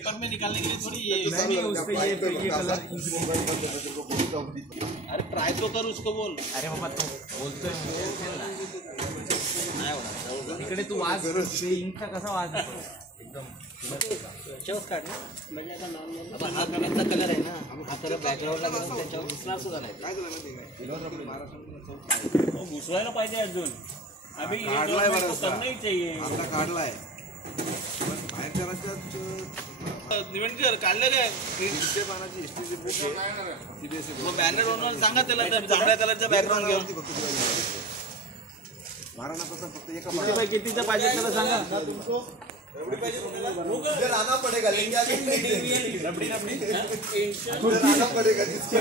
Paper में निकालने के लिए थोड़ी ये नहीं उस पे ये कलर। अरे ट्राई तो कर उसको बोल। अरे बाबा तू बोलतोय इकडे तू वाज इंकचा कसा वाज एकदम त्याच्यावर काढ ना म्हणजे आता नाम हा कलरचा कलर आहे ना हा कलर बॅकग्राऊंडला गेला त्याच्यावर घुसला सुद्धा नाही काय झालं माहिती काय घुसवायला पाहिजे अजून अभी ये करना ही चाहिए आपला काढलाय बाहेरच्या राज्यात निवडणूक काढलं काय दीडशे पानाची एसटीची बुक आहे बॅनर बनवून सांगा त्याला जांभळ्या कलरचा बॅकग्राऊंड घेऊन महाराणा प्रताप फक्त एका कितीचं पाहिजे त्याला सांगा एवढी पाहिजे मुझे लाना पड़ेगा लेंगे आगे रबड़ी रबड़ी लाना पड़ेगा जिसके